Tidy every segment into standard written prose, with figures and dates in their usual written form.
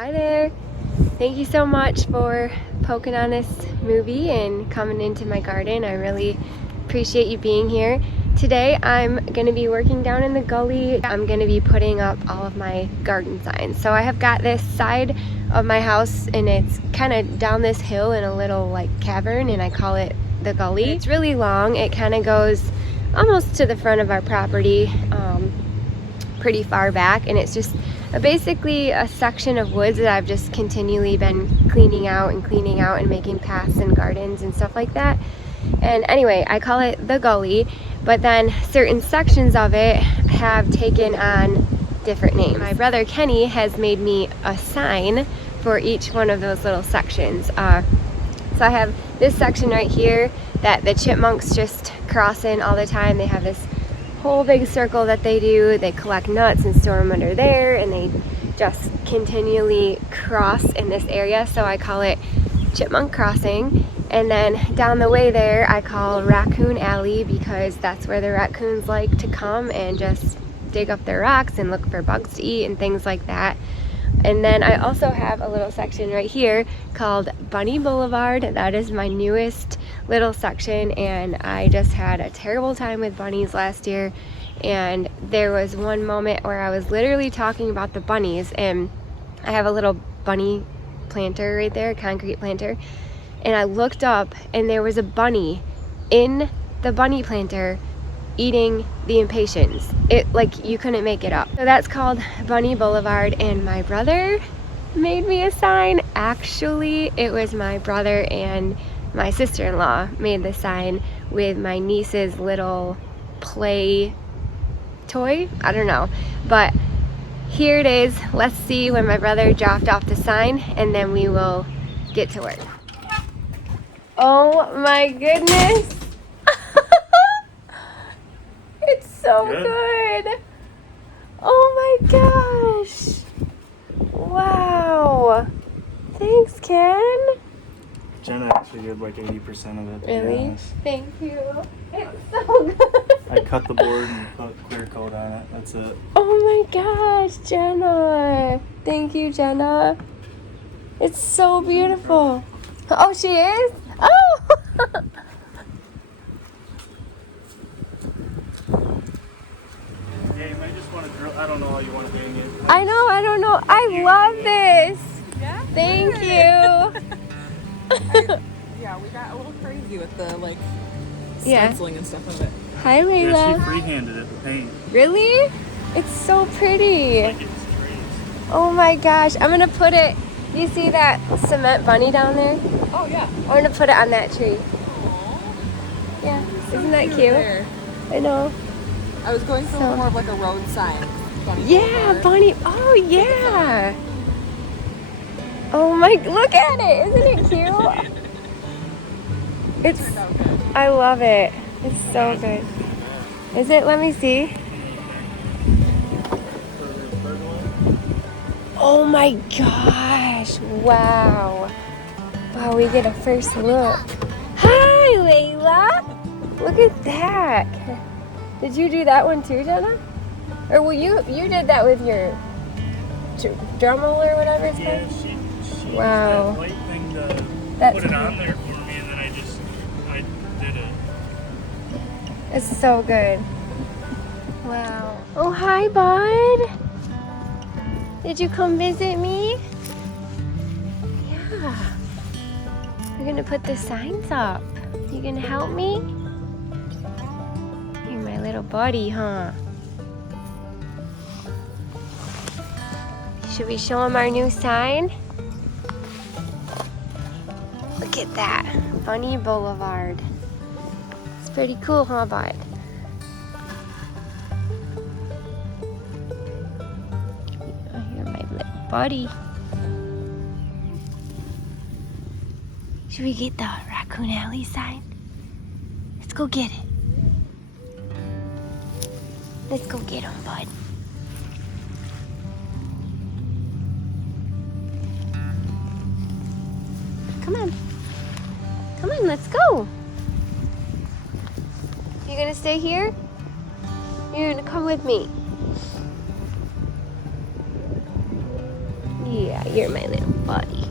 Hi there. Thank you so much for poking on this movie and coming into my garden. I really appreciate you being here. Today I'm going to be working down in the gully. I'm going to be putting up all of my garden signs. So I have got this side of my house and it's kind of down this hill in a little like cavern, and I call it the gully. It's really long. It kind of goes almost to the front of our property, pretty far back, and it's just basically a section of woods that I've just continually been cleaning out and making paths and gardens and stuff like that. And anyway, I call it the gully, but then certain sections of it have taken on different names. My brother Kenny has made me a sign for each one of those little sections. So I have this section right here that the chipmunks just cross in all the time. They have this whole big circle that they do. They collect nuts and store them under there, and they just continually cross in this area, so I call it Chipmunk Crossing. And then down the way there I call Raccoon Alley, because that's where the raccoons like to come and just dig up their rocks and look for bugs to eat and things like that. And then I also have a little section right here called Bunny Boulevard. That is my newest little section, and I just had a terrible time with bunnies last year. And there was one moment where I was literally talking about the bunnies, and I have a little bunny planter right there, concrete planter, and I looked up and there was a bunny in the bunny planter eating the impatiens. It, like, you couldn't make it up. So that's called Bunny Boulevard, and my brother made me a sign. Actually, it was my brother and my sister-in-law made the sign with my niece's little play toy. I don't know, but here it is. Let's see when my brother dropped off the sign, and then we will get to work. Oh my goodness. It's so good. Oh my gosh. Wow. Thanks, Ken. Jenna actually did like 80% of it. Really? Thank you. It's so good. I cut the board and put clear coat on it. That's it. Oh my gosh, Jenna. Thank you, Jenna. It's so beautiful. Oh, she is? Oh! Yeah, you might just want to drill. I don't know how you want to hang it. I don't know. I love this. Yeah? Thank you. Yeah, we got a little crazy with the like Yeah. stenciling and stuff of it. Hi, Yeah, Layla. she free-handed it, the paint. Really? It's so pretty. Like it's trees. Oh my gosh. I'm going to put it, you see that cement bunny down there? Oh yeah. I'm going to put it on that tree. Aww. Yeah. So Isn't that cute? There. I know. I was going for more of like a road sign. Bunny Yeah, Boulevard. bunny. Oh, yeah. Oh my, look at it. Isn't it cute? It's, Turned out good. I love it. It's so good. Is it? Let me see. Oh my gosh. Wow. Wow, we get a first look. Hi, Layla. Look at that. Did you do that one too, Jenna? Or well, you did that with your Dremel or whatever it's Yeah, called? she Wow. used that white thing to That's put it on cool. there for me, and then I did it. It's so good. Wow. Oh, hi, bud. Did you come visit me? Yeah. We're gonna put the signs up. You gonna help me? You're my little buddy, huh? Should we show him our new sign? Look at that. Bunny Boulevard. It's pretty cool, huh, bud? Oh, you're my little buddy. Should we get the Raccoon Alley sign? Let's go get it. Let's go get him, bud. Come on. Come on, let's go. You gonna stay here? You're gonna come with me. Yeah, you're my little buddy.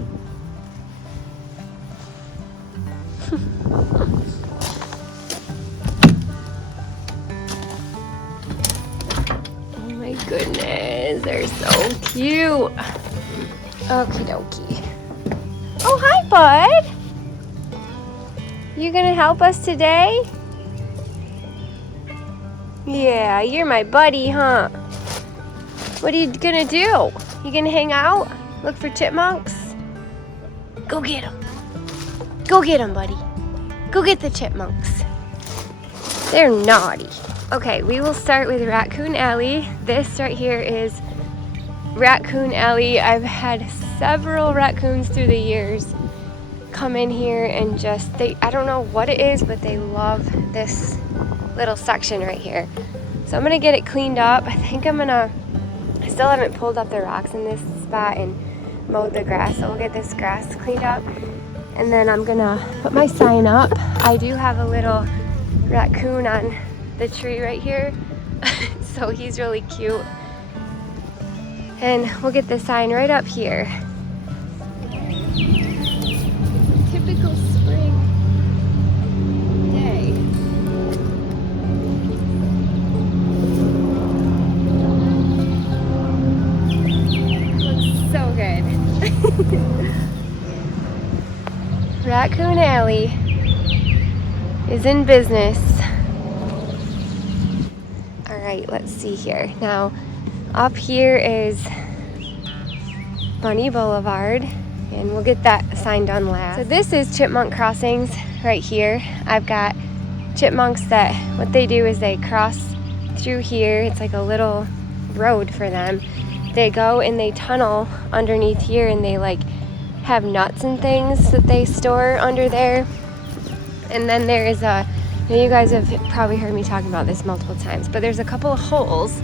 Oh my goodness, they're so cute. Okie dokie. Oh, hi, bud. You gonna help us today? Yeah, you're my buddy, huh? What are you gonna do? You gonna hang out? Look for chipmunks? Go get them. Go get them, buddy. Go get the chipmunks. They're naughty. Okay, we will start with Raccoon Alley. This right here is Raccoon Alley. I've had several raccoons through the years come in here and just, I don't know what it is, but they love this little section right here. So I'm gonna get it cleaned up. I still haven't pulled up the rocks in this spot and mowed the grass, so we'll get this grass cleaned up. And then I'm gonna put my sign up. I do have a little raccoon on the tree right here, so he's really cute. And we'll get the sign right up here. Typical spring day. Looks so good. Raccoon Alley is in business. All right, let's see here. Now, up here is Bunny Boulevard, and we'll get that sign done last. So this is Chipmunk Crossings right here. I've got chipmunks that, what they do is they cross through here. It's like a little road for them. They go and they tunnel underneath here, and they like have nuts and things that they store under there. And then there is you guys have probably heard me talking about this multiple times, but there's a couple of holes.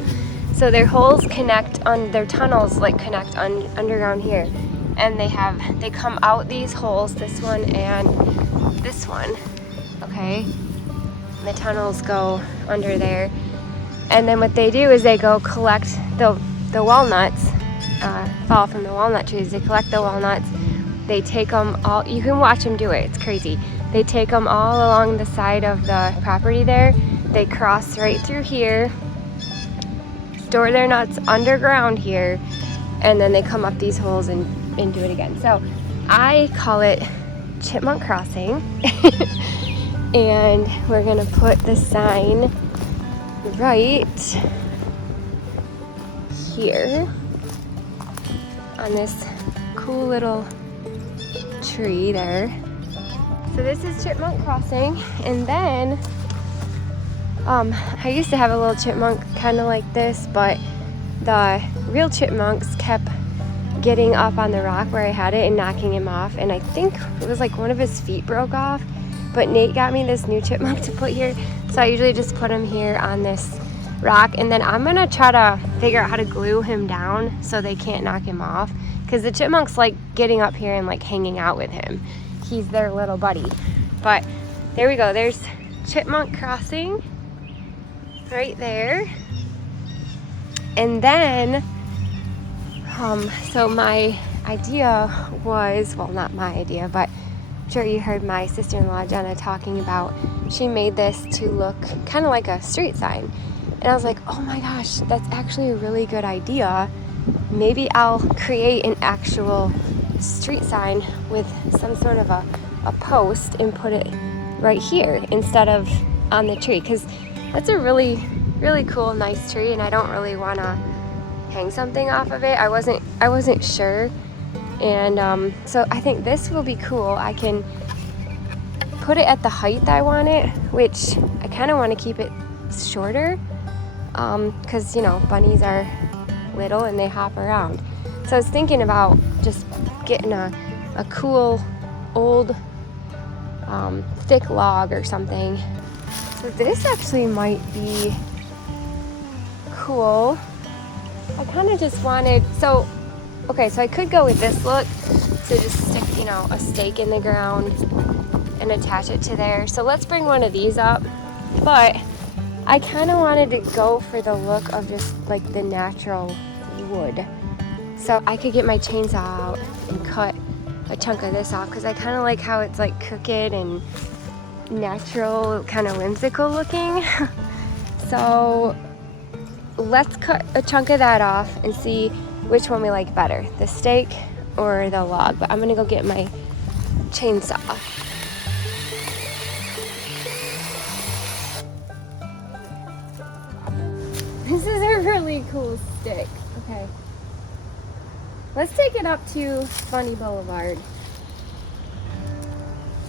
So their holes connect on their tunnels, like connect underground here, and they come out these holes, this one and this one. Okay, and the tunnels go under there, and then what they do is they go collect the walnuts, fall from the walnut trees. They collect the walnuts. They take them all. You can watch them do it. It's crazy. They take them all along the side of the property there. They cross right through here, store their nuts underground here, and then they come up these holes and do it again. So I call it Chipmunk Crossing. And we're gonna put the sign right here on this cool little tree there. So this is Chipmunk Crossing, and then I used to have a little chipmunk kind of like this, but the real chipmunks kept getting up on the rock where I had it and knocking him off, and I think it was like one of his feet broke off. But Nate got me this new chipmunk to put here, so I usually just put him here on this rock, and then I'm gonna try to figure out how to glue him down so they can't knock him off, because the chipmunks like getting up here and like hanging out with him. He's their little buddy. But there we go, there's Chipmunk Crossing right there. And then so my idea was, well, not my idea, but I'm sure you heard my sister-in-law Jenna talking about, she made this to look kind of like a street sign. And I was like, oh my gosh, that's actually a really good idea. Maybe I'll create an actual street sign with some sort of a post and put it right here instead of on the tree, because that's a really cool, nice tree, and I don't really want to hang something off of it. I wasn't sure, and so I think this will be cool. I can put it at the height that I want it, which I kind of want to keep it shorter, because you know, bunnies are little and they hop around. So I was thinking about just getting a cool old thick log or something. So this actually might be cool. I kind of just wanted, so I could go with this look, so just stick, you know, a stake in the ground and attach it to there. So let's bring one of these up, but I kind of wanted to go for the look of just like the natural wood. So I could get my chainsaw out and cut a chunk of this off because I kind of like how it's like crooked and natural, kind of whimsical looking. So let's cut a chunk of that off and see which one we like better, the stake or the log. But I'm gonna go get my chainsaw. This is a really cool stick. Okay. Let's take it up to Funny Boulevard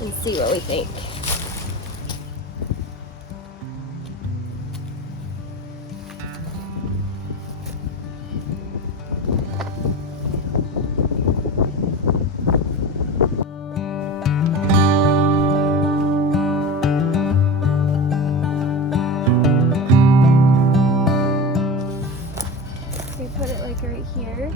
and see what we think. We put it like right here.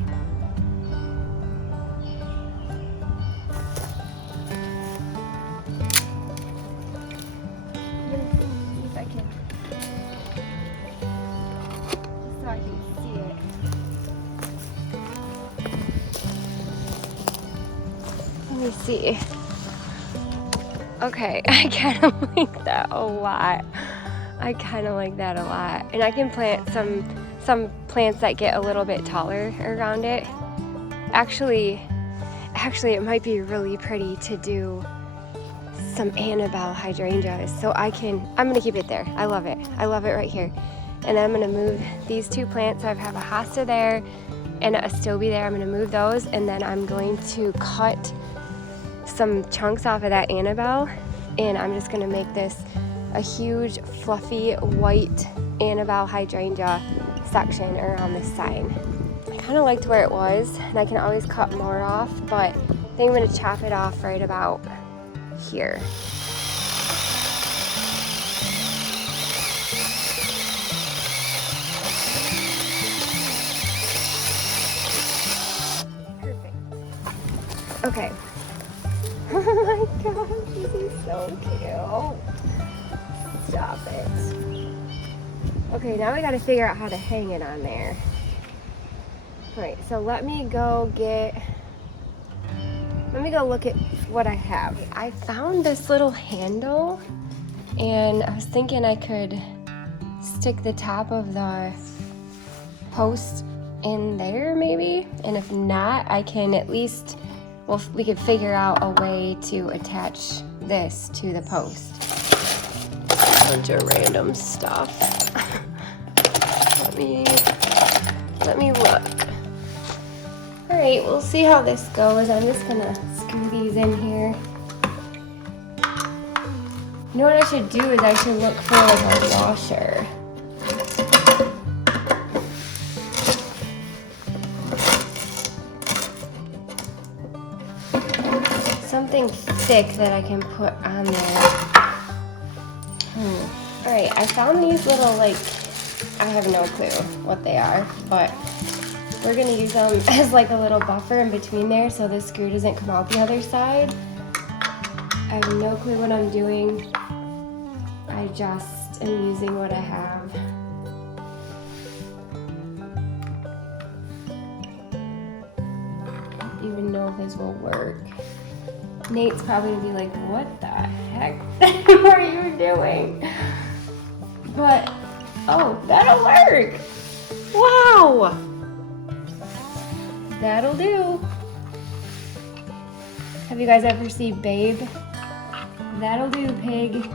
Let me see. Okay, I kind of like that a lot. I kind of like that a lot. And I can plant some plants that get a little bit taller around it. Actually, it might be really pretty to do some Annabelle hydrangeas. So I'm gonna keep it there. I love it. I love it right here. And then I'm gonna move these two plants. I have a hosta there and a stoby there. I'm gonna move those, and then I'm going to cut some chunks off of that Annabelle, and I'm just gonna make this a huge fluffy white Annabelle hydrangea section around this side. I kind of liked where it was, and I can always cut more off, but I think I'm gonna chop it off right about here. Perfect. Okay. Oh my gosh, this is so cute. Stop it. Okay, now we gotta figure out how to hang it on there. Alright, so let me go look at what I have. I found this little handle, and I was thinking I could stick the top of the post in there maybe, and if not, I can at least, well, we could figure out a way to attach this to the post. A bunch of random stuff. Let me look. All right, we'll see how this goes. I'm just gonna screw these in here. You know what I should do is I should look for like a washer. Something thick that I can put on there. All right, I found these little, like, I have no clue what they are, but we're gonna use them as like a little buffer in between there so the screw doesn't come out the other side. I have no clue what I'm doing. I just am using what I have. I don't even know if this will work. Nate's probably gonna be like, what the heck? What are you doing? But, oh, that'll work. Wow. That'll do. Have you guys ever seen Babe? That'll do, pig.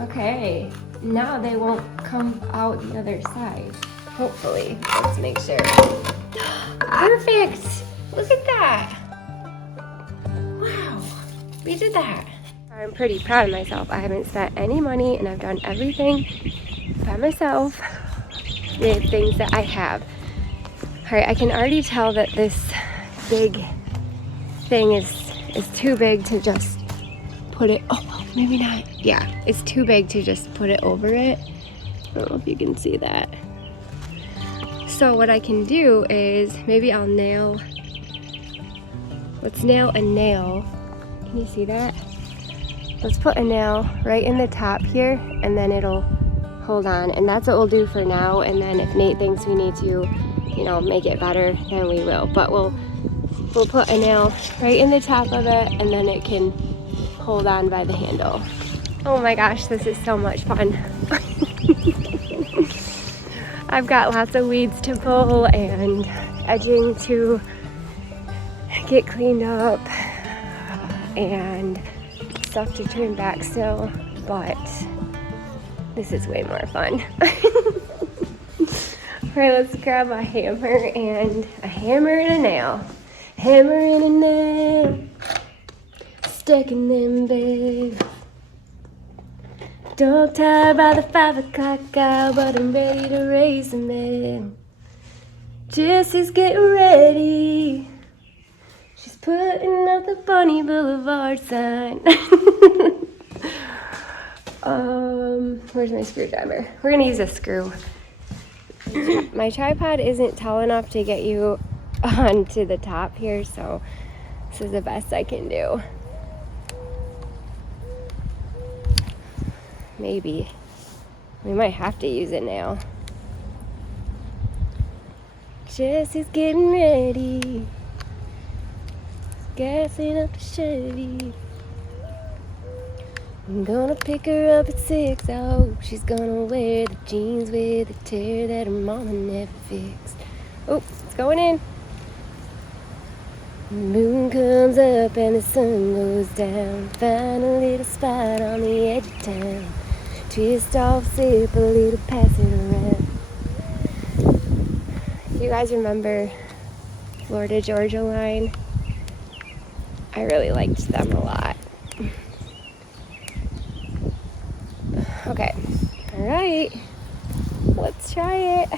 Okay, now they won't come out the other side. Hopefully. Let's make sure. Perfect! Look at that! Wow, we did that. I'm pretty proud of myself. I haven't spent any money and I've done everything by myself with things that I have. Alright, I can already tell that this big thing is too big to just put it, oh, maybe not. Yeah, it's too big to just put it over it. I don't know if you can see that. So what I can do is maybe I'll nail, let's nail a nail. Can you see that? Let's put a nail right in the top here and then it'll hold on, and that's what we'll do for now. And then if Nate thinks we need to, you know, make it better, then we will. But we'll put a nail right in the top of it, and then it can hold on by the handle. Oh my gosh, this is so much fun. I've got lots of weeds to pull and edging to get cleaned up and stuff to turn back still, but this is way more fun. Alright, let's grab a hammer and a nail. Hammer and a nail, sticking them, babe. Dog tired by the 5 o'clock hour, but I'm ready to raise the mail. Jessie's getting ready. She's putting up the funny boulevard sign. Where's my screwdriver? We're gonna use a screw. My tripod isn't tall enough to get you onto the top here, so this is the best I can do. Maybe. We might have to use a nail. Jessie's getting ready. Gassing up the Chevy. I'm gonna pick her up at 6. Oh, she's gonna wear the jeans with the tear that her mama never fixed. Oh, it's going in. The moon comes up and the sun goes down. Find a little spot on the edge of town. Twist off, sip a little, pass it around. If you guys remember Florida Georgia Line, I really liked them a lot. Okay, all right, let's try it.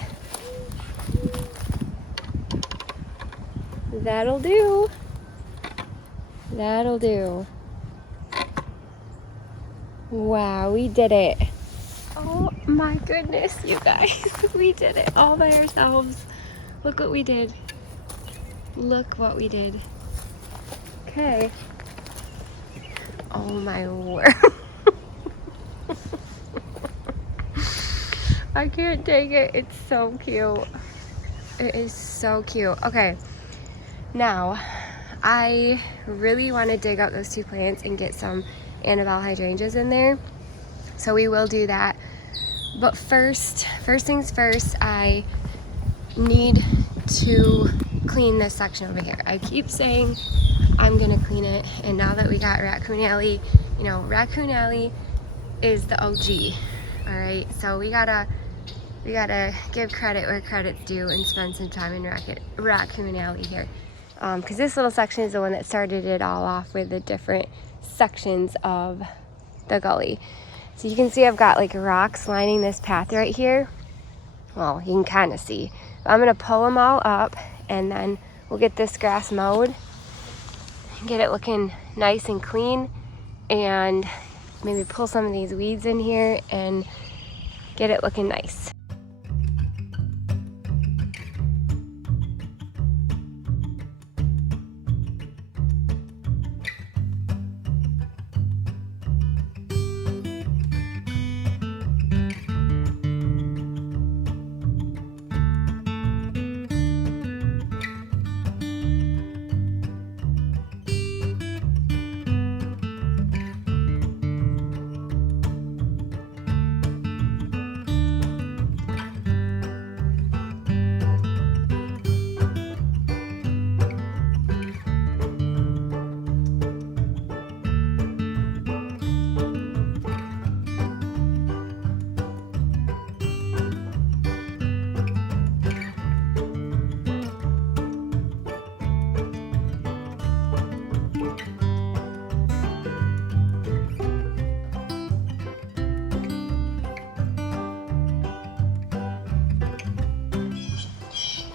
That'll do. That'll do. Wow, we did it. Oh my goodness, you guys. We did it all by ourselves. Look what we did. Look what we did. Okay. Oh my word. I can't take it. It's so cute. It is so cute. Okay. Now, I really want to dig up those 2 plants and get some Annabelle hydrangeas in there. So we will do that. But first things first, I need to clean this section over here. I keep saying I'm gonna clean it, and now that we got Raccoon Alley, you know, Raccoon Alley is the OG. All right, so we gotta give credit where credit's due and spend some time in Raccoon Alley here, because this little section is the one that started it all off with the different sections of the gully. So you can see I've got like rocks lining this path right here. Well, you can kind of see. But I'm gonna pull them all up, and then we'll get this grass mowed, get it looking nice and clean, and maybe pull some of these weeds in here and get it looking nice.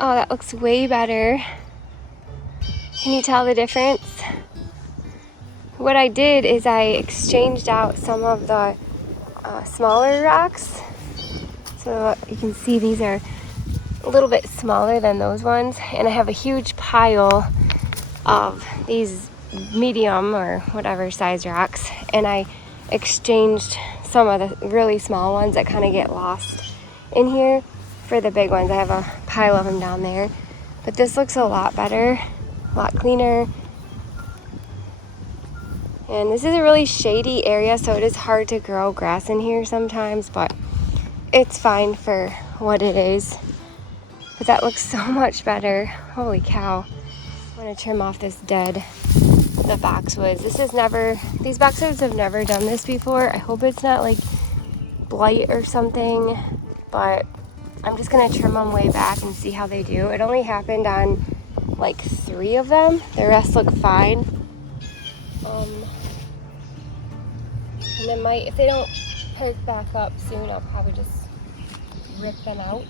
Oh, that looks way better. Can you tell the difference? What I did is I exchanged out some of the smaller rocks. So you can see these are a little bit smaller than those ones. And I have a huge pile of these medium or whatever size rocks. And I exchanged some of the really small ones that kind of get lost in here. For the big ones, I have a pile of them down there. But this looks a lot better, a lot cleaner. And this is a really shady area, so it is hard to grow grass in here sometimes, but it's fine for what it is. But that looks so much better. Holy cow. I'm gonna trim off this dead, the boxwoods. These boxwoods have never done this before. I hope it's not like blight or something, but I'm just gonna trim them way back and see how they do. It only happened on like 3 of them. The rest look fine. And then if they don't perk back up soon, I'll probably just rip them out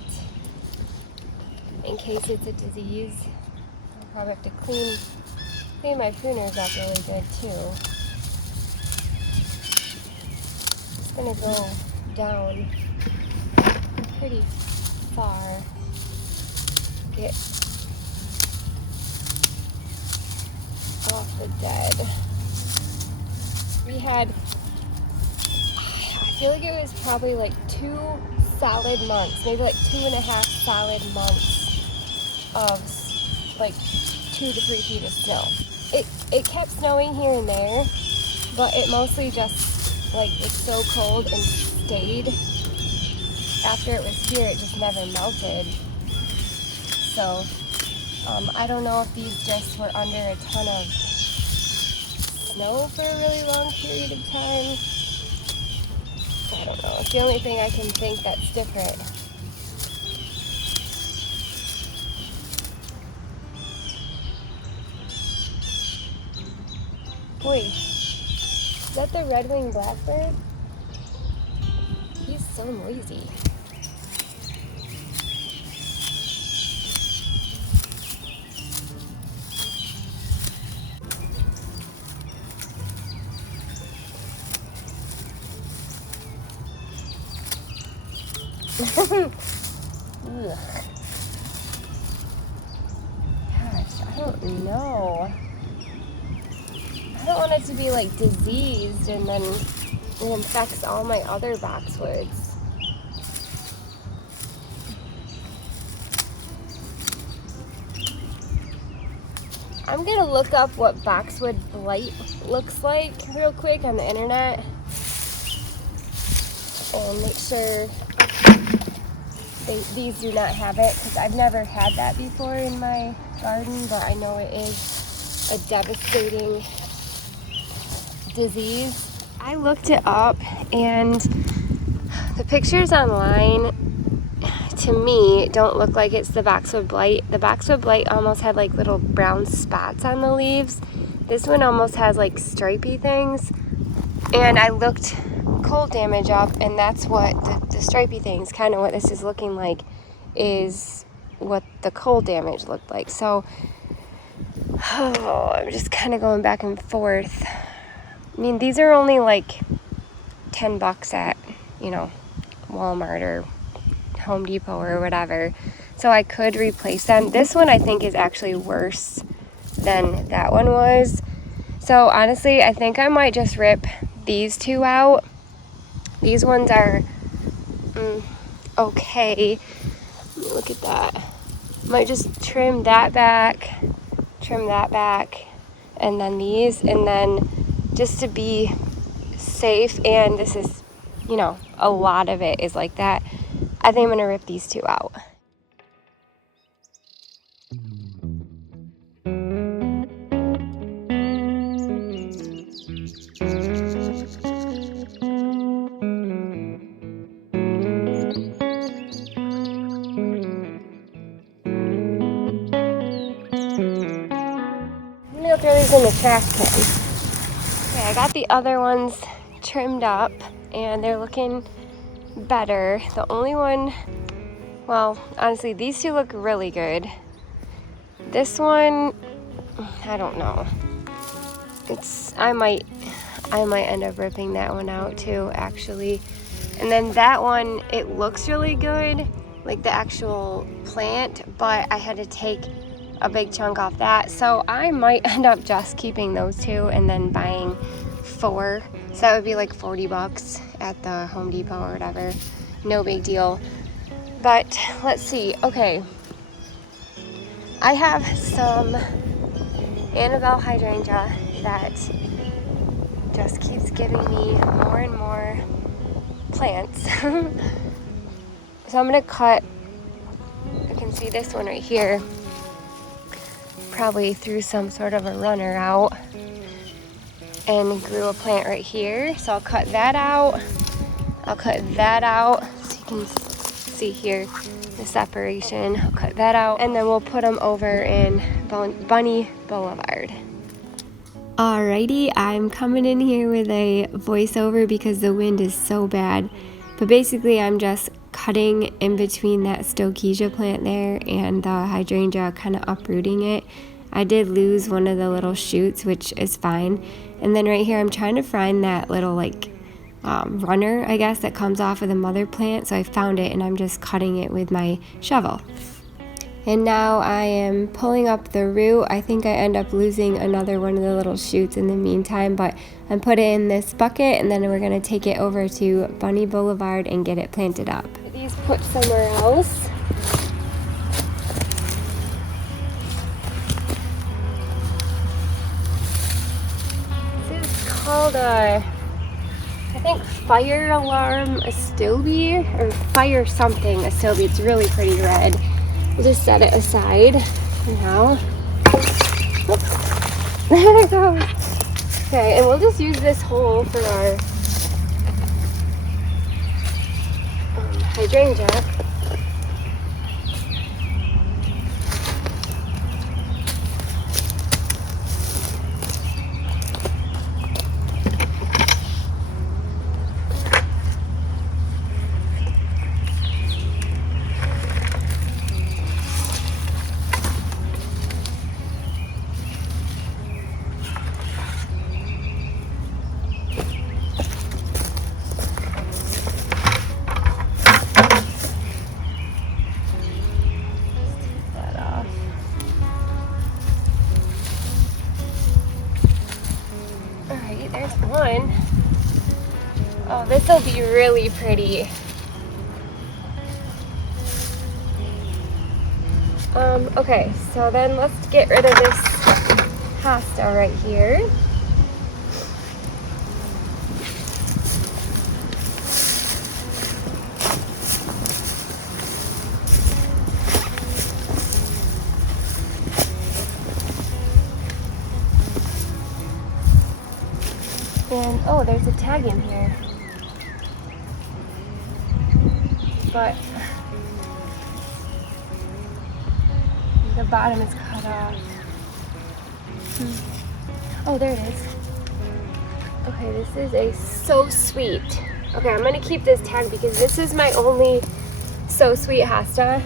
in case it's a disease. I'll probably have to clean my pruners up really good too. It's gonna go down pretty far. Get off the dead. I feel like it was probably like 2 solid months, maybe like 2.5 solid months of like 2 to 3 feet of snow. It kept snowing here and there, but it mostly just like was so cold and stayed. After it was here, it just never melted. So I don't know if these just were under a ton of snow for a really long period of time. I don't know. It's the only thing I can think that's different. Boy, is that the red-winged blackbird? He's so noisy. Ugh. Gosh, I don't know. I don't want it to be like diseased and then it infects all my other boxwoods. I'm gonna look up what boxwood blight looks like real quick on the internet and make sure these do not have it, because I've never had that before in my garden, but I know it is a devastating disease. I looked it up and the pictures online to me don't look like it's the boxwood blight. The boxwood blight almost had like little brown spots on the leaves. This one almost has like stripy things. And I looked cold damage up, and that's what the stripy things, kind of what this is looking like, is what the cold damage looked like. So I'm just kind of going back and forth. I mean, these are only like $10 at, Walmart or Home Depot or whatever. So I could replace them. This one I think is actually worse than that one was. So honestly, I think I might just rip these 2 out. These ones are okay. Look at that. Might just trim that back, and then these, and then just to be safe, and this is, a lot of it is like that, I think I'm gonna rip these 2 out. Throw these in the trash can. Okay, I got the other ones trimmed up and they're looking better. The only one, well, honestly, these 2 look really good. This one, I don't know. I might end up ripping that one out too, actually. And then that one, it looks really good, like the actual plant, but I had to take a big chunk off that, so I might end up just keeping those 2 and then buying 4, so that would be like 40 bucks at the Home Depot or whatever. No big deal. But let's see. Okay, I have some Annabelle hydrangea that just keeps giving me more and more plants. So I'm gonna cut, you can see this one right here, probably threw some sort of a runner out and grew a plant right here. So I'll cut that out. I'll cut that out so you can see here the separation. I'll cut that out, and then we'll put them over in Bunny Boulevard. Alrighty, I'm coming in here with a voiceover because the wind is so bad. But basically I'm just cutting in between that stoichesia plant there and the hydrangea, kind of uprooting it. I did lose one of the little shoots, which is fine. And then right here I'm trying to find that little like runner, I guess, that comes off of the mother plant. So I found it and I'm just cutting it with my shovel. And now I am pulling up the root. I think I end up losing another one of the little shoots in the meantime, but I'm putting it in this bucket, and then we're gonna take it over to Bunny Boulevard and get it planted up. These put somewhere else. This is called I think fire alarm astilbe, or fire something astilbe. It's really pretty red. We'll just set it aside for now. Oops. There it goes. Okay, and we'll just use this hole for our hydrangea. There's one. Oh, this will be really pretty. Okay, so then let's get rid of this hosta right here. And oh, there's a tag in here, but the bottom is cut off. Oh, there it is. Okay, this is a So Sweet. Okay, I'm gonna keep this tag because this is my only So Sweet hosta.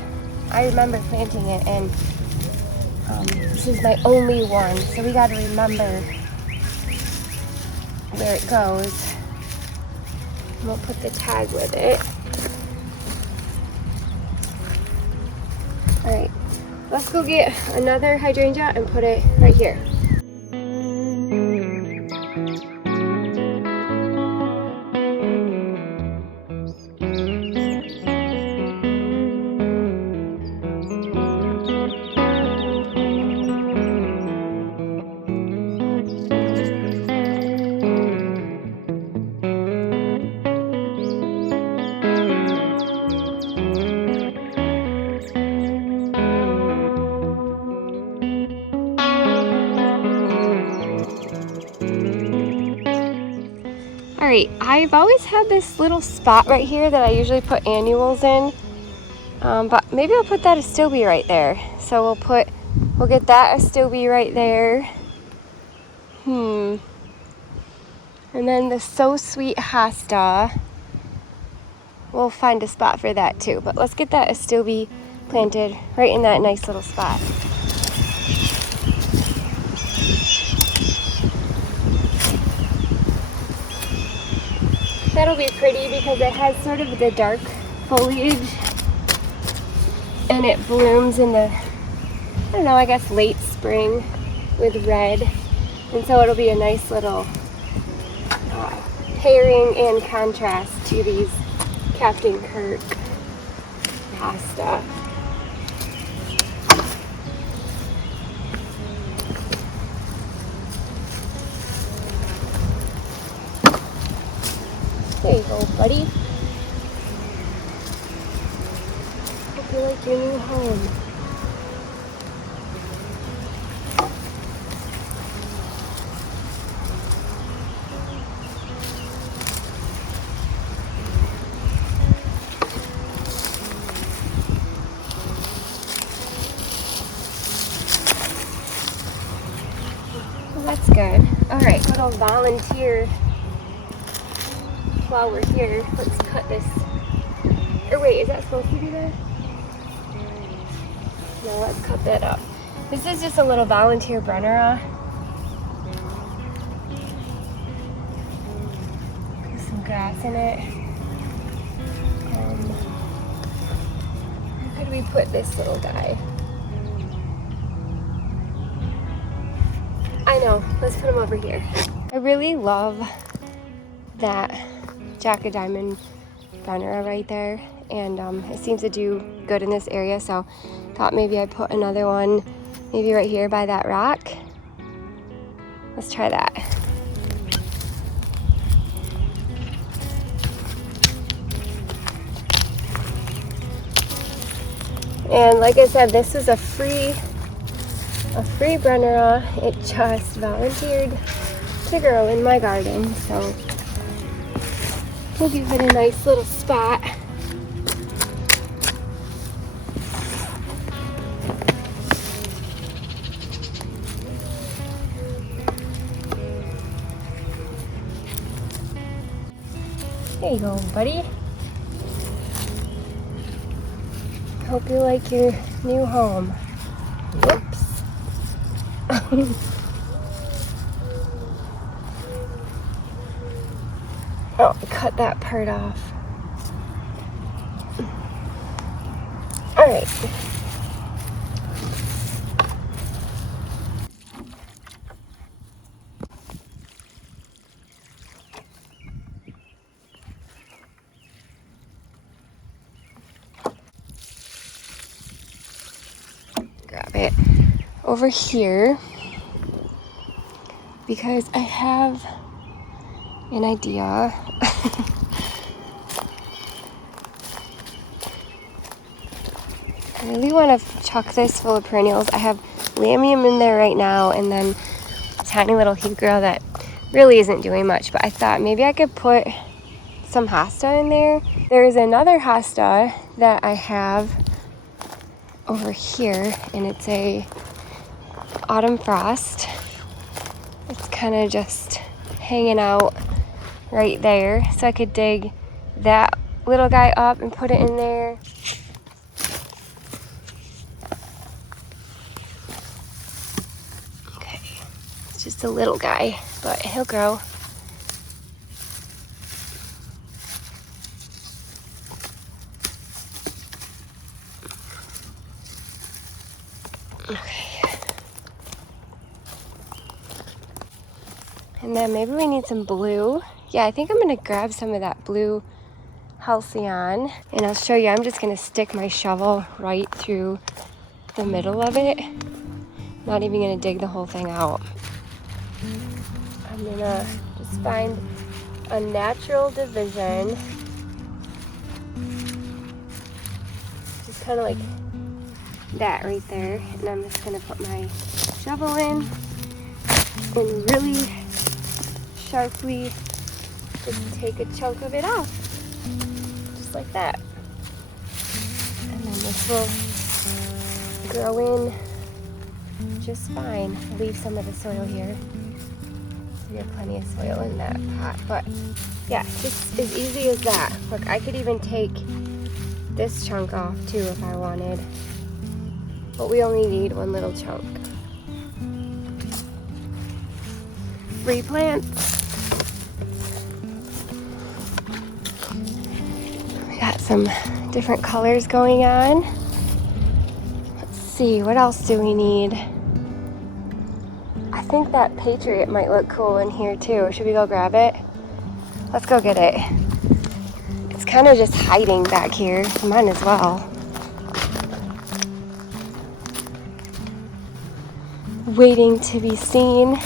I remember planting it, and this is my only one, so we gotta remember where it goes. And we'll put the tag with it. Alright, let's go get another hydrangea and put it right here. Alright, I've always had this little spot right here that I usually put annuals in, but maybe I'll put that astilbe right there. So we'll get that astilbe right there. And then the So Sweet hosta, we'll find a spot for that too. But let's get that astilbe planted right in that nice little spot. That'll be pretty because it has sort of the dark foliage and it blooms in the, I don't know, I guess late spring with red. And so it'll be a nice little pairing and contrast to these Captain Kirk pasta. There you go, buddy. Hope you like your new home. That's good. Alright, little volunteer while we're here. Let's cut this. Or wait, is that supposed to be there? No, let's cut that up. This is just a little volunteer Brenner. Put some grass in it. Where could we put this little guy? I know, let's put him over here. I really love that Jack of Diamond Brenner right there, and it seems to do good in this area, so thought maybe I'd put another one maybe right here by that rock. Let's try that. And like I said, this is a free Brenner. It just volunteered to grow in my garden, so we'll give it a nice little spot. There you go, buddy. Hope you like your new home. Whoops. Oh, cut that part off. All right. Grab it over here because I have an idea. I really want to chuck this full of perennials. I have lamium in there right now, and then a tiny little heuchera that really isn't doing much, but I thought maybe I could put some hosta in there. There is another hosta that I have over here, and it's a autumn frost. It's kind of just hanging out right there, so I could dig that little guy up and put it in there. Okay, it's just a little guy, but he'll grow. Okay. And then maybe we need some blue. Yeah, I think I'm gonna grab some of that blue halcyon, and I'll show you. I'm just gonna stick my shovel right through the middle of it. Not even gonna dig the whole thing out. I'm gonna just find a natural division. Just kind of like that right there. And I'm just gonna put my shovel in and really sharply just take a chunk of it off. Just like that. And then this will grow in just fine. I'll leave some of the soil here. We have plenty of soil in that pot. But yeah, just as easy as that. Look, I could even take this chunk off too if I wanted. But we only need one little chunk. Replant. We got some different colors going on. Let's see, what else do we need? I think that Patriot might look cool in here too. Should we go grab it? Let's go get it. It's kind of just hiding back here. Might as well. Waiting to be seen.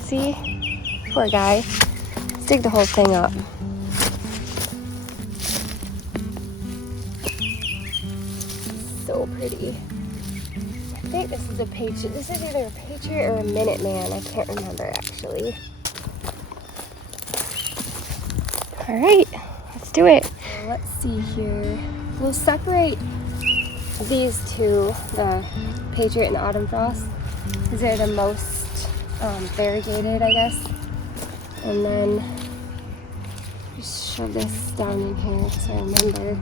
See? Poor guy. Let's dig the whole thing up. So pretty. I think this is a patriot. This is either a patriot or a Minuteman. I can't remember actually. All right, let's do it. Let's see here. We'll separate these two, the Patriot and Autumn Frost, because they're the most variegated, I guess. And then just shove this down in here so I remember.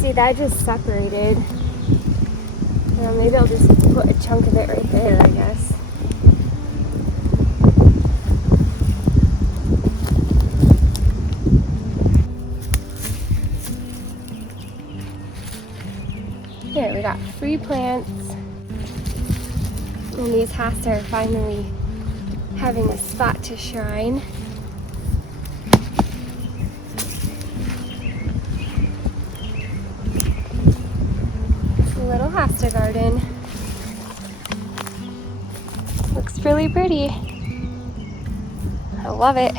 See, that just separated. Maybe I'll just put a chunk of it right there, I guess. Here, we got 3 plants. And these hostas are finally having a spot to shine. Little hosta garden. Looks really pretty. I love it.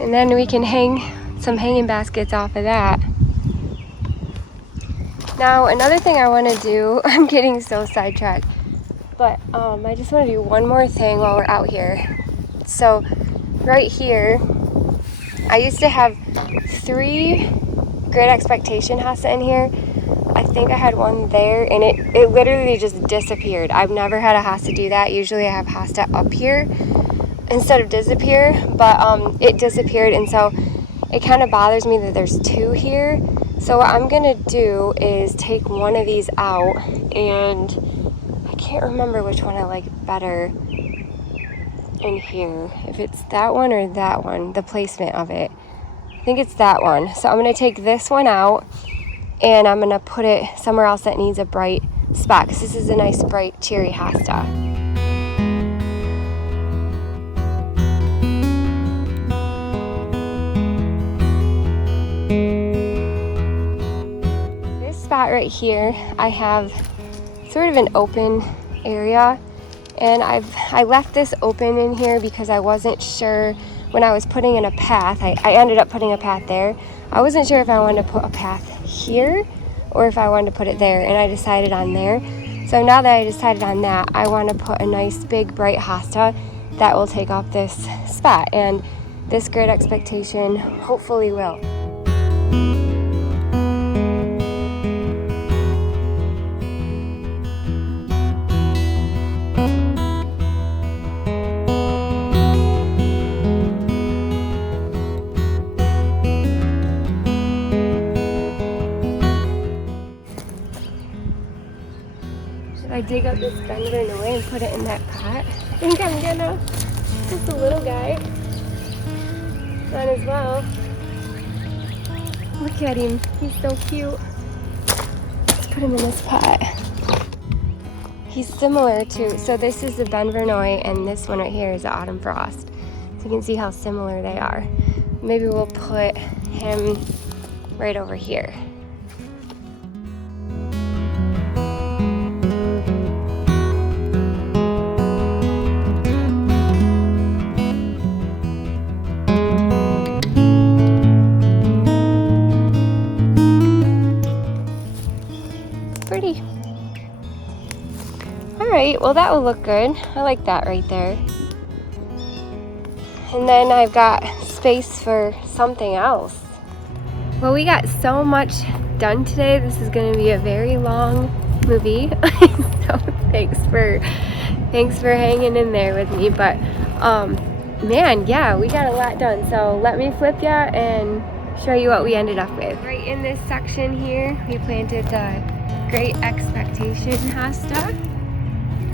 And then we can hang some hanging baskets off of that. Now another thing I want to do, I'm getting so sidetracked, but I just want to do one more thing while we're out here. So right here, I used to have 3 Great Expectation hosta in here. I think I had one there and it literally just disappeared. I've never had a hosta do that. Usually I have hosta up here instead of disappear, but it disappeared, and so it kind of bothers me that there's 2 here. So what I'm gonna do is take one of these out, and I can't remember which one I like better in here. If it's that one or that one, the placement of it. I think it's that one. So I'm gonna take this one out and I'm gonna put it somewhere else that needs a bright spot, because this is a nice bright cherry hosta. This spot right here, I have sort of an open area, and I left this open in here because I wasn't sure when I was putting in a path. I ended up putting a path there. I wasn't sure if I wanted to put a path here or if I wanted to put it there, and I decided on there. So now that I decided on that, I want to put a nice big bright hosta that will take up this spot, and this Great Expectation hopefully will. I dig up this Blvd and put it in that pot. I think I'm gonna. Just a little guy. Might as well. Look at him. He's so cute. Let's put him in this pot. He's similar to, so this is the Blvd and this one right here is the Autumn Frost. So you can see how similar they are. Maybe we'll put him right over here. Pretty. Alright, well that will look good. I like that right there. And then I've got space for something else. Well, we got so much done today. This is going to be a very long movie. So Thanks for hanging in there with me. But man, yeah, we got a lot done. So let me flip ya and show you what we ended up with. Right in this section here, we planted the Great Expectation hosta.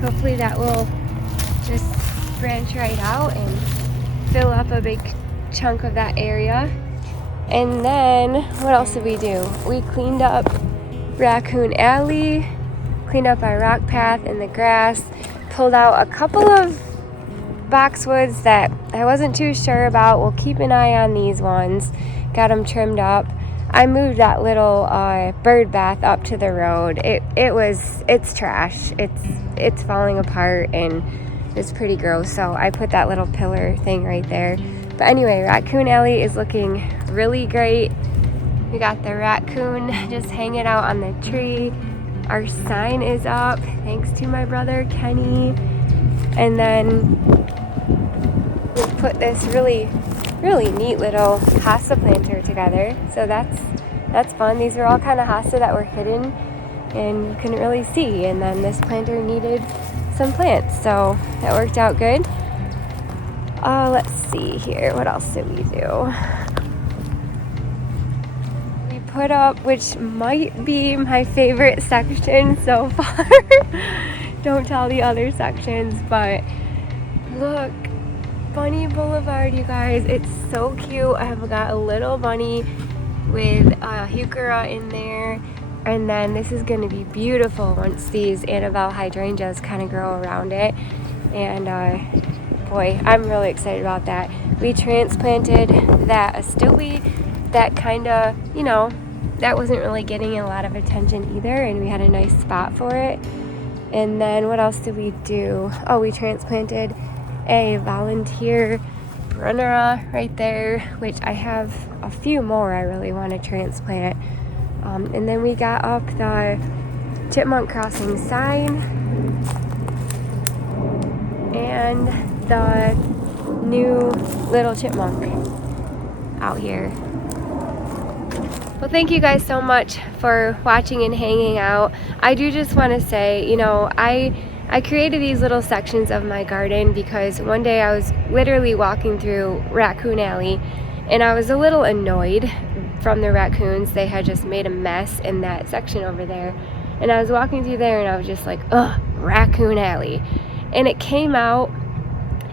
Hopefully that will just branch right out and fill up a big chunk of that area. And then what else did we do? We cleaned up Raccoon Alley, cleaned up our rock path and the grass, pulled out a couple of boxwoods that I wasn't too sure about. We'll keep an eye on these ones. Got them trimmed up. I moved that little bird bath up to the road. It's trash. It's falling apart and it's pretty gross. So I put that little pillar thing right there. But anyway, Raccoon Alley is looking really great. We got the raccoon just hanging out on the tree. Our sign is up, thanks to my brother Kenny. And then we put this really neat little hosta planter together. So that's fun. These are all kind of hosta that were hidden and you couldn't really see. And then this planter needed some plants, so that worked out good. Let's see here. What else did we do? We put up, which might be my favorite section so far. Don't tell the other sections, but look, Bunny Boulevard, you guys. It's so cute. I have got a little bunny with a heuchera in there. And then this is going to be beautiful once these Annabelle hydrangeas kind of grow around it. And boy, I'm really excited about that. We transplanted that astilbe that kind of, that wasn't really getting a lot of attention either, and we had a nice spot for it. And then what else did we do? Oh, we transplanted a volunteer brunnera right there, which I have a few more I really want to transplant. And then we got up the chipmunk crossing sign and the new little chipmunk out here. Well, thank you guys so much for watching and hanging out. I do just want to say, I created these little sections of my garden because one day I was literally walking through Raccoon Alley and I was a little annoyed from the raccoons. They had just made a mess in that section over there. And I was walking through there and I was just like, ugh, Raccoon Alley. And it came out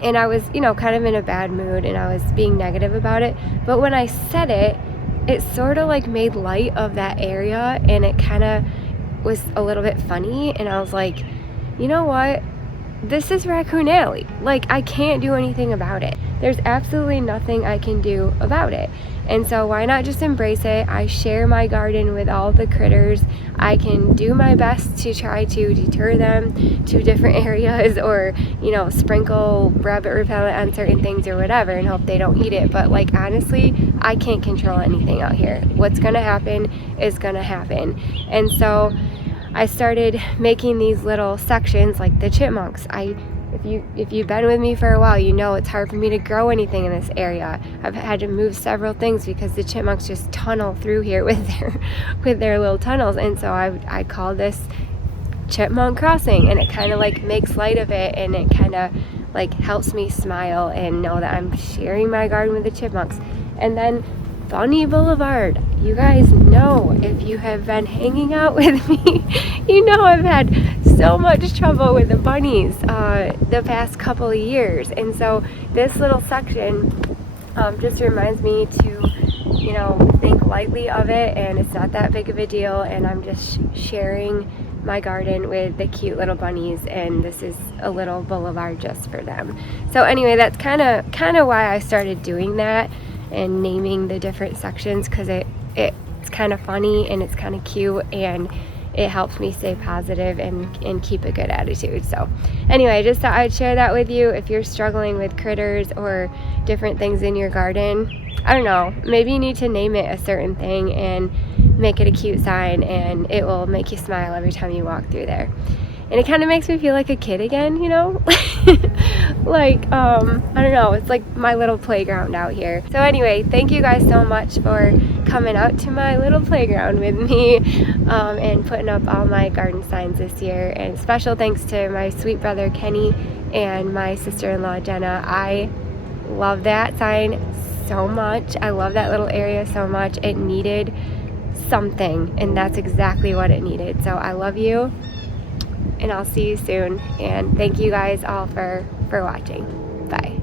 and I was, kind of in a bad mood and I was being negative about it. But when I said it, it sort of like made light of that area and it kind of was a little bit funny. And I was like, you know what? This is Raccoon Alley. Like, I can't do anything about it. There's absolutely nothing I can do about it. And so why not just embrace it? I share my garden with all the critters. I can do my best to try to deter them to different areas or, sprinkle rabbit repellent on certain things or whatever and hope they don't eat it. But like, honestly, I can't control anything out here. What's gonna happen is gonna happen. And so I started making these little sections like the chipmunks. If you've been with me for a while, it's hard for me to grow anything in this area. I've had to move several things because the chipmunks just tunnel through here with their little tunnels. And so I call this chipmunk crossing, and it kind of like makes light of it, and it kind of like helps me smile and know that I'm sharing my garden with the chipmunks. And then Bunny Boulevard. You guys know, if you have been hanging out with me, I've had so much trouble with the bunnies the past couple of years. And so this little section just reminds me to, think lightly of it, and it's not that big of a deal, and I'm just sharing my garden with the cute little bunnies, and this is a little boulevard just for them. So anyway, that's kind of why I started doing that and naming the different sections, because it's kind of funny and it's kind of cute and it helps me stay positive and keep a good attitude. So anyway, I just thought I'd share that with you. If you're struggling with critters or different things in your garden, I don't know, maybe you need to name it a certain thing and make it a cute sign, and it will make you smile every time you walk through there. and it kind of makes me feel like a kid again, you know? Like, I don't know, it's like my little playground out here. So anyway, thank you guys so much for coming out to my little playground with me and putting up all my garden signs this year. And special thanks to my sweet brother Kenny and my sister-in-law Jenna. I love that sign so much. I love that little area so much. It needed something, and that's exactly what it needed. So I love you, and I'll see you soon. And thank you guys all for watching. Bye.